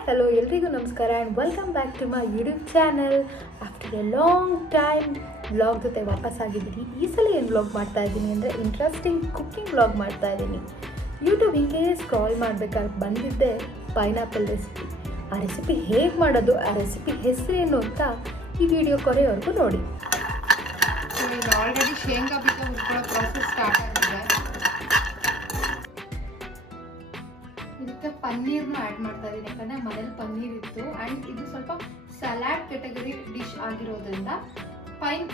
Hi hello ಎಲ್ರಿಗೂ ನಮಸ್ಕಾರ and welcome back to my YouTube channel. After a long time vlog ಜೊತೆ ವಾಪಸ್ ಆಗಿದ್ದೀನಿ. ಈ ಸಲ ಏನು ವ್ಲಾಗ್ ಮಾಡ್ತಾ ಇದ್ದೀನಿ ಅಂದರೆ ಇಂಟ್ರೆಸ್ಟಿಂಗ್ ಕುಕ್ಕಿಂಗ್ ವ್ಲಾಗ್ ಮಾಡ್ತಾ ಇದ್ದೀನಿ. ಯೂಟ್ಯೂಬ್ ಹಿಂಗೆ ಸ್ಕ್ರಾಲ್ ಮಾಡಬೇಕಾದ್ರೆ ಬಂದಿದ್ದೆ ಪೈನಾಪಲ್ ರೆಸಿಪಿ. ಆ ರೆಸಿಪಿ ಹೇಗೆ ಮಾಡೋದು, ಆ ರೆಸಿಪಿ ಹೆಸರೇನು ಅಂತ ಈ ವಿಡಿಯೋ ಕೊನೆಯವರೆಗೂ ನೋಡಿ. ಆಲ್ರೆಡಿ ಶೇಂಗಾ ಬೀಜ ಹುರ್ಕೊಳ್ಳೋ ಪ್ರಾಸೆಸ್ ಸ್ಟಾರ್ಟ್ ಆಗಿದೆ. ಇದಕ್ಕೆ ಪನ್ನೀರ್ನ ಆ್ಯಡ್ ಮಾಡ್ತಾ ಇದ್ದೀನಿ, ಯಾಕಂದರೆ ಮನೇಲಿ ಪನ್ನೀರ್ ಇತ್ತು ಆ್ಯಂಡ್ ಇದು ಸ್ವಲ್ಪ ಸಲಾಡ್ ಕೆಟಗರಿ ಡಿಶ್ ಆಗಿರೋದ್ರಿಂದ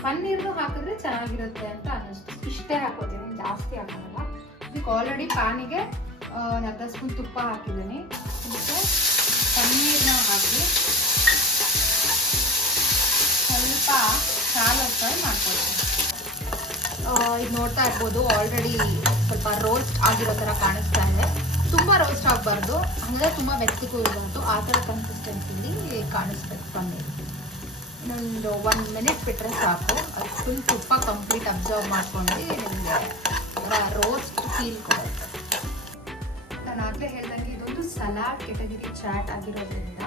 ಪನ್ನೀರ್ನು ಹಾಕಿದ್ರೆ ಚೆನ್ನಾಗಿರುತ್ತೆ ಅಂತ ಅನ್ನಿಸ್ತು. ಇಷ್ಟೇ ಹಾಕೋತೀನಿ, ಜಾಸ್ತಿ ಹಾಕೋಲ್ಲ. ಇದಕ್ಕೆ ಆಲ್ರೆಡಿ ಪ್ಯಾನಿಗೆ ಒಂದು ಅರ್ಧ ಸ್ಪೂನ್ ತುಪ್ಪ ಹಾಕಿದ್ದೀನಿ. ಇದಕ್ಕೆ ಪನ್ನೀರ್ನ ಹಾಕಿ ಸ್ವಲ್ಪ ಶಾಲೋ ಫ್ರೈ ಮಾಡ್ಕೊಳ್ತೀನಿ. ಇದು ನೋಡ್ತಾ ಇರ್ಬೋದು, ಆಲ್ರೆಡಿ ಸ್ವಲ್ಪ ರೋಸ್ಟ್ ಆಗಿರೋ ಥರ ಕಾಣಿಸ್ತಾ ಇದೆ. ತುಂಬ ರೋಸ್ಟ್ ಆಗಬಾರ್ದು, ಅಂದರೆ ತುಂಬ ಮೆತ್ತಗೂ ಇರಬಾರ್ದು, ಆ ಥರ ಕನ್ಸಿಸ್ಟೆನ್ಸಿಲಿ ಕಾಣಿಸ್ಬೇಕು ಪನ್ನೀರ್. ಇನ್ನೊಂದು 1 ಮಿನಿಟ್ ಬಿಟ್ಟರೆ ಸಾಕು. ಅದು ಫುಲ್ ತುಪ್ಪ ಕಂಪ್ಲೀಟ್ ಅಬ್ಸರ್ವ್ ಮಾಡ್ಕೊಂಡು ನಿಮಗೆ ರೋಸ್ಟ್ ಫೀಲ್ ಕೊಡುತ್ತೆ. ನಾನು ಆಗಲೇ ಹೇಳ್ದಂಗೆ ಇದೊಂದು ಸಲಾಡ್ ಕೆಟಗರಿ ಚಾಟ್ ಆಗಿರೋದ್ರಿಂದ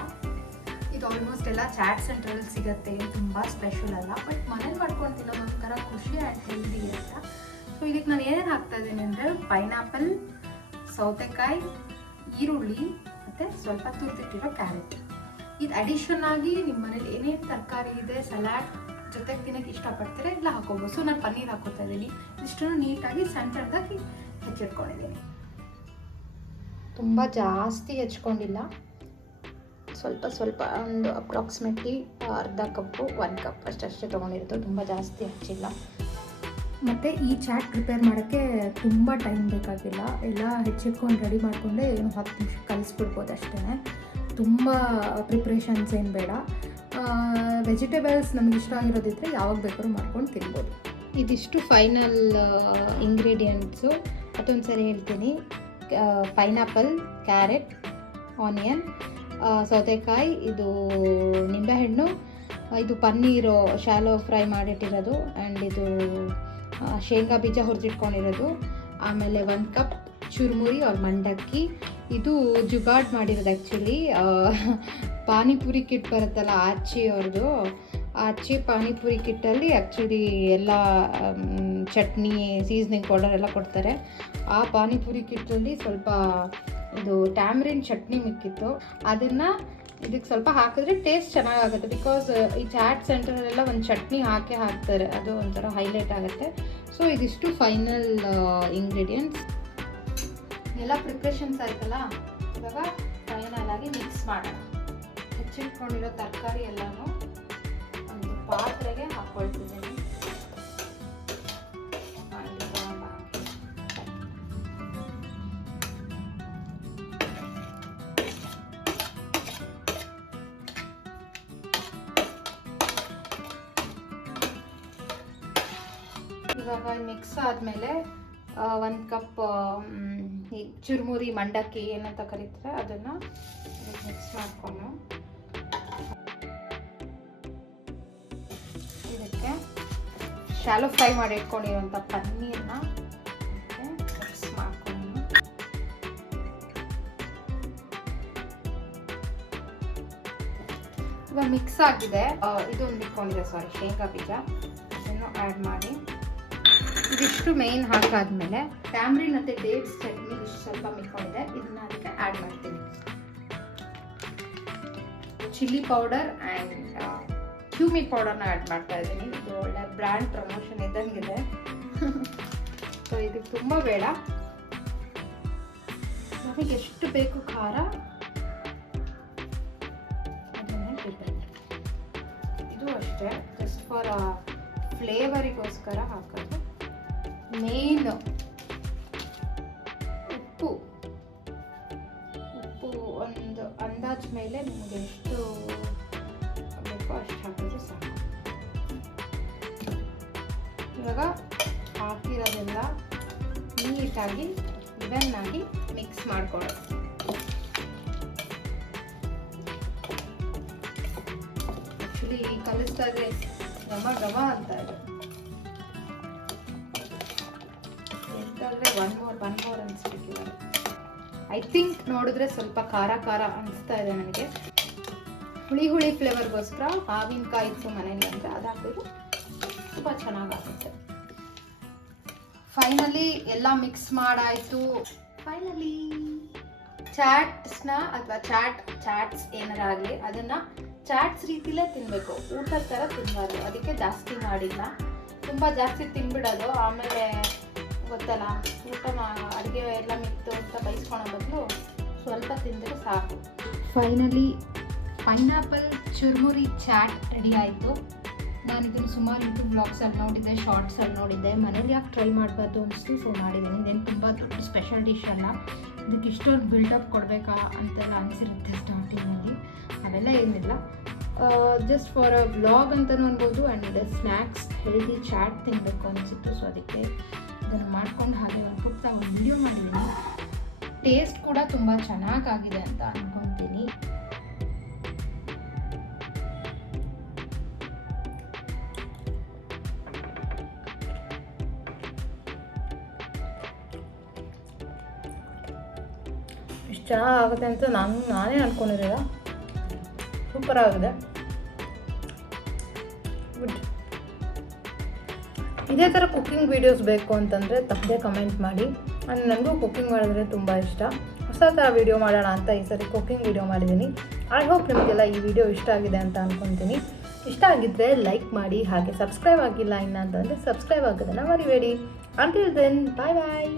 ಇದು ಆಲ್ಮೋಸ್ಟ್ ಎಲ್ಲ ಚಾಟ್ ಸೆಂಟ್ರಲ್ಲಿ ಸಿಗುತ್ತೆ, ತುಂಬ ಸ್ಪೆಷಲ್ ಅಲ್ಲ. ಬಟ್ ಮನೇಲಿ ಮಾಡ್ಕೊಂಡು ತಿನ್ನೋದು ಒಂಥರ ಖುಷಿ ಆ್ಯಂಡ್ ಹೆಲ್ದಿ ಅಂತ. ಸೊ ಇದಕ್ಕೆ ನಾನು ಏನೇನು ಹಾಕ್ತಾ ಇದ್ದೀನಿ ಅಂದರೆ ಪೈನಾಪಲ್, ಸೌತೆಕಾಯಿ, ಈರುಳ್ಳಿ ಮತ್ತು ಸ್ವಲ್ಪ ತುರಿದಿಟ್ಟಿರೋ ಕ್ಯಾರೆಟ್. ಇದು ಅಡಿಷನ್ ಆಗಿ ನಿಮ್ಮ ಮನೇಲಿ ಏನೇನು ತರಕಾರಿ ಇದೆ ಸಲಾಡ್ ಜೊತೆಗೆ ತಿನ್ನೋಕ್ಕೆ ಇಷ್ಟಪಡ್ತಾರೆ ಎಲ್ಲ ಹಾಕೋಬೋದು. ಸೊ ನಾನು ಪನ್ನೀರ್ ಹಾಕೋತಾ ಇದ್ದೀನಿ. ಇಷ್ಟನ್ನು ನೀಟಾಗಿ ಸಣ್ಣ ಸಣ್ಣದಾಗಿ ಹೆಚ್ಚಿಟ್ಕೊಂಡಿದ್ದೀನಿ. ತುಂಬ ಜಾಸ್ತಿ ಹೆಚ್ಕೊಂಡಿಲ್ಲ, ಸ್ವಲ್ಪ ಸ್ವಲ್ಪ ಒಂದು ಅಪ್ರಾಕ್ಸಿಮೇಟ್ಲಿ ಅರ್ಧ ಕಪ್ಪು 1 ಕಪ್ ಅಷ್ಟೇ ತೊಗೊಂಡಿರೋದು, ತುಂಬ ಜಾಸ್ತಿ ಹಚ್ಚಿಲ್ಲ. ಮತ್ತು ಈ ಚಾಟ್ ಪ್ರಿಪೇರ್ ಮಾಡೋಕ್ಕೆ ತುಂಬ ಟೈಮ್ ಬೇಕಾಗಿಲ್ಲ. ಎಲ್ಲ ಹೆಚ್ಚಿಟ್ಕೊಂಡು ರೆಡಿ ಮಾಡಿಕೊಂಡೆ 10 ನಿಮಿಷ ಕಲಿಸ್ಬಿಡ್ಬೋದು ಅಷ್ಟೇ. ತುಂಬ ಪ್ರಿಪ್ರೇಷನ್ಸ್ ಏನು ಬೇಡ. ವೆಜಿಟೇಬಲ್ಸ್ ನಮ್ಗೆ ಇಷ್ಟ ಆಗಿರೋದಿದ್ರೆ ಯಾವಾಗ ಬೇಕಾದ್ರೂ ಮಾಡ್ಕೊಂಡು ತಿನ್ಬೋದು. ಇದಿಷ್ಟು ಫೈನಲ್ ಇಂಗ್ರೀಡಿಯೆಂಟ್ಸು ಅದೊಂದು ಸರಿ ಹೇಳ್ತೀನಿ. ಪೈನಾಪಲ್, ಕ್ಯಾರೆಟ್, ಆನಿಯನ್, ಸೌತೆಕಾಯಿ, ಇದು ನಿಂಬೆಹಣ್ಣು, ಇದು ಪನ್ನೀರು ಶಾಲೋ ಫ್ರೈ ಮಾಡಿಟ್ಟಿರೋದು, ಆ್ಯಂಡ್ ಇದು ಶೇಂಗಾ ಬೀಜ ಹುರಿದಿಟ್ಕೊಂಡಿರೋದು, ಆಮೇಲೆ 1 ಕಪ್ ಚುರುಮುರಿ ಅವ್ರ ಮಂಡಕ್ಕಿ. ಇದು ಜುಗಾಡ್ ಮಾಡಿರೋದು ಆ್ಯಕ್ಚುಲಿ. ಪಾನಿಪುರಿ ಕಿಟ್ ಬರುತ್ತಲ್ಲ ಆಚಿ ಅವ್ರದ್ದು, ಆಚಿ ಪಾನಿಪುರಿ ಕಿಟ್ಟಲ್ಲಿ ಆ್ಯಕ್ಚುಲಿ ಎಲ್ಲ ಚಟ್ನಿ, ಸೀಸ್ನಿಂಗ್ ಪೌಡರ್ ಎಲ್ಲ ಕೊಡ್ತಾರೆ. ಆ ಪಾನಿಪುರಿ ಕಿಟ್ಟಲ್ಲಿ ಸ್ವಲ್ಪ ಇದು ಟ್ಯಾಮ್ರಿನ್ ಚಟ್ನಿ ಮಿಕ್ಕಿತ್ತು, ಅದನ್ನು ಇದಕ್ಕೆ ಸ್ವಲ್ಪ ಹಾಕಿದ್ರೆ ಟೇಸ್ಟ್ ಚೆನ್ನಾಗಾಗುತ್ತೆ. ಬಿಕಾಸ್ ಈ ಚಾಟ್ ಸೆಂಟರಲ್ಲೆಲ್ಲ ಒಂದು ಚಟ್ನಿ ಹಾಕ್ತಾರೆ, ಅದು ಒಂಥರ ಹೈಲೈಟ್ ಆಗುತ್ತೆ. ಸೊ ಇದಿಷ್ಟು ಫೈನಲ್ ಇಂಗ್ರೀಡಿಯೆಂಟ್ಸ್. ಎಲ್ಲ ಪ್ರಿಪ್ರೇಷನ್ಸ್ ಆಯ್ತಲ್ಲ, ಇವಾಗ ಫೈನಲ್ ಆಗಿ ಮಿಕ್ಸ್ ಮಾಡೋಣ. ಹೆಚ್ಚಿಟ್ಕೊಂಡಿರೋ ತರಕಾರಿ ಎಲ್ಲನೂ ಒಂದು ಪಾತ್ರೆಗೆ ಹಾಕ್ಕೊಳ್ತಿದ್ದೀನಿ. ಇವಾಗ ಮಿಕ್ಸ್ ಆದಮೇಲೆ 1 ಕಪ್ ಈ ಚುರುಮುರಿ ಮಂಡಕ್ಕಿ ಏನಂತ ಕರೀತಾರೆ ಅದನ್ನು ಮಿಕ್ಸ್ ಮಾಡಿಕೊಂಡು ಇದಕ್ಕೆ ಶಾಲೋ ಫ್ರೈ ಮಾಡಿ ಇಟ್ಕೊಂಡಿರೋಂಥ ಪನ್ನೀರನ್ನ ಮಿಕ್ಸ್ ಮಾಡ್ಕೊಂಡು ಇವಾಗ ಮಿಕ್ಸ್ ಆಗಿದೆ. ಇದೊಂದು ಇಟ್ಕೊಂಡಿದೆ, ಶೇಂಗಾ ಬೀಜ, ಅದನ್ನು ಆ್ಯಡ್ ಮಾಡಿ ಇದಿಷ್ಟು ಮೇಯ್ನ್ ಹಾಕಾದ್ಮೇಲೆ ಟ್ಯಾಮ್ರಿನ್ ಮತ್ತು ಡೇಟ್ಸ್ ಚಟ್ನಿ ಇಷ್ಟು ಸ್ವಲ್ಪ ಮಿಕ್ಕೊಂಡಿದೆ, ಇದನ್ನ ಅದಕ್ಕೆ ಆ್ಯಡ್ ಮಾಡ್ತೀನಿ. ಚಿಲ್ಲಿ ಪೌಡರ್ ಆ್ಯಂಡ್ ಕ್ಯೂಮಿ ಪೌಡರ್ನ ಆ್ಯಡ್ ಮಾಡ್ತಾ ಇದ್ದೀನಿ. ಇದು ಒಳ್ಳೆ ಬ್ರ್ಯಾಂಡ್ ಪ್ರಮೋಷನ್ ಇದ್ದಂಗಿದೆ. ಸೊ ಇದಕ್ಕೆ ತುಂಬ ಬೇಡ, ನಮಗೆ ಎಷ್ಟು ಬೇಕು ಖಾರ ಅದನ್ನೇ ಡಿಪೆಂಡ್. ಇದು ಅಷ್ಟೇ, ಜಸ್ಟ್ ಫಾರ್ ಫ್ಲೇವರಿಗೋಸ್ಕರ ಹಾಕೋದು. ಮೇನ್ ಉಪ್ಪು ಒಂದು ಅಂದಾಜು ಮೇಲೆ ನಿಮಗೆ ಎಷ್ಟು ಬೇಕೋ ಅಷ್ಟು ಹಾಕಿದ್ರೆ ಸಾಕು. ಇವಾಗ ಹಾಕಿರೋದೆಲ್ಲ ನೀಟಾಗಿ ಇವನ್ನಾಗಿ ಮಿಕ್ಸ್ ಮಾಡ್ಕೊಳ್ಳೋದು. ಆ್ಯಕ್ಚುಲಿ ಕಲಿಸ್ತಾ ಇದ್ರೆ ಘಮ ಘಮ ಅಂತ ಇದೆ. ಒನ್ ಮೋರ್ ಅನ್ಸ್ಬೇಕು. ಐ ಥಿಂಕ್ ನೋಡಿದ್ರೆ ಸ್ವಲ್ಪ ಖಾರ ಖಾರ ಅನಿಸ್ತಾ ಇದೆ ನನಗೆ. ಹುಳಿ ಫ್ಲೇವರ್ಗೋಸ್ಕರ ಮಾವಿನಕಾಯಿ ಇತ್ತು ಮನೇಲಿ ಅಂದರೆ ಅದು ಹಾಕಿದ್ರು ತುಂಬ ಚೆನ್ನಾಗಾಗುತ್ತೆ. ಫೈನಲಿ ಎಲ್ಲ ಮಿಕ್ಸ್ ಮಾಡಾಯಿತು. ಫೈನಲಿ ಚಾಟ್ಸ್ನ ಅಥವಾ ಚಾಟ್ಸ್ ಏನಾರ ಆಗಲಿ ಅದನ್ನು ಚಾಟ್ಸ್ ರೀತಿಲೇ ತಿನ್ನಬೇಕು, ಊಟದ ಥರ ತಿನ್ನಬಾರ್ದು. ಅದಕ್ಕೆ ಜಾಸ್ತಿ ಮಾಡಿಲ್ಲ, ತುಂಬ ಜಾಸ್ತಿ ತಿನ್ಬಿಡೋದು ಆಮೇಲೆ ಗೊತ್ತಲ್ಲ ಅಡುಗೆ ಎಲ್ಲ ಮಿಕ್ತು ಅಂತ ಬೈಸ್ಕೊಳೋ ಬದಲು ಸ್ವಲ್ಪ ತಿಂದರೆ ಸಾಕು. ಫೈನಲಿ ಪೈನಾಪಲ್ ಚುರ್ಮುರಿ ಚಾಟ್ ರೆಡಿ ಆಯಿತು. ನಾನು ಇದನ್ನು ಸುಮಾರು ಯೂಟ್ಯೂಬ್ ಬ್ಲಾಗ್ಸಲ್ಲಿ ನೋಡಿದ್ದೆ, ಶಾರ್ಟ್ಸಲ್ಲಿ ನೋಡಿದ್ದೆ. ಮನೇಲಿ ಯಾಕೆ ಟ್ರೈ ಮಾಡಬಾರ್ದು ಅನಿಸ್ತು, ಸೊ ಮಾಡಿದ್ದೀನಿ. ಇದೇನು ತುಂಬ ದೊಡ್ಡ ಸ್ಪೆಷಲ್ ಡಿಶ್ ಅಲ್ಲ, ಇದಕ್ಕೆ ಇಷ್ಟೊಂದು ಬಿಲ್ಡಪ್ ಕೊಡಬೇಕಾ ಅಂತೆಲ್ಲ ಅನಿಸಿರುತ್ತೆ ಸ್ಟಾರ್ಟಿಂಗಲ್ಲಿ. ಅವೆಲ್ಲ ಏನಿಲ್ಲ, ಜಸ್ಟ್ ಫಾರ್ ಅ ವ್ಲಾಗ್ ಅಂತಲೂ ಅನ್ಬೋದು. ಆ್ಯಂಡ್ ಸ್ನ್ಯಾಕ್ಸ್ ಹೆಲ್ದಿ ಚಾಟ್ ತಿನ್ನಬೇಕು ಅನಿಸಿತ್ತು, ಸೊ ಅದಕ್ಕೆ ಇದನ್ನು ಮಾಡ್ಕೊಂಡು ಹಾಗೆ ಒಂದು ಪುಟ್ಟ ಒಂದು ವಿಡಿಯೋ ಮಾಡಿದ್ದೀನಿ. ಟೇಸ್ಟ್ ಕೂಡ ತುಂಬ ಚೆನ್ನಾಗಾಗಿದೆ ಅಂತ ಅಂದ್ಕೊತೀನಿ. ಇಷ್ಟು ಚೆನ್ನಾಗಾಗುತ್ತೆ ಅಂತ ನಾನೇ ಅಂದ್ಕೊಂಡಿರಲಿಲ್ಲ. ಸೂಪರ್ ಆಗಿದೆ, ಗುಡ್. ಇದೇ ಥರ ಕುಕ್ಕಿಂಗ್ ವೀಡಿಯೋಸ್ ಬೇಕು ಅಂತಂದರೆ ತಪ್ಪದೆ ಕಮೆಂಟ್ ಮಾಡಿ. ಆ್ಯಂಡ್ ನನಗೂ ಕುಕ್ಕಿಂಗ್ ಮಾಡಿದ್ರೆ ತುಂಬ ಇಷ್ಟ. ಹೊಸ ಥರ ವೀಡಿಯೋ ಮಾಡೋಣ ಅಂತ ಈ ಸರಿ ಕುಕ್ಕಿಂಗ್ ವೀಡಿಯೋ ಮಾಡಿದ್ದೀನಿ. ಐ ಹೋಪ್ ನಿಮಗೆಲ್ಲ ಈ ವಿಡಿಯೋ ಇಷ್ಟ ಆಗಿದೆ ಅಂತ ಅಂದ್ಕೊತೀನಿ. ಇಷ್ಟ ಆಗಿದ್ದರೆ ಲೈಕ್ ಮಾಡಿ, ಹಾಗೆ ಸಬ್ಸ್ಕ್ರೈಬ್ ಆಗಿಲ್ಲ ಇನ್ನು ಅಂತಂದರೆ ಸಬ್ಸ್ಕ್ರೈಬ್ ಆಗೋದನ್ನು ಮರಿಬೇಡಿ. ಅಂಟಿಲ್ ದೆನ್, ಬಾಯ್ ಬಾಯ್.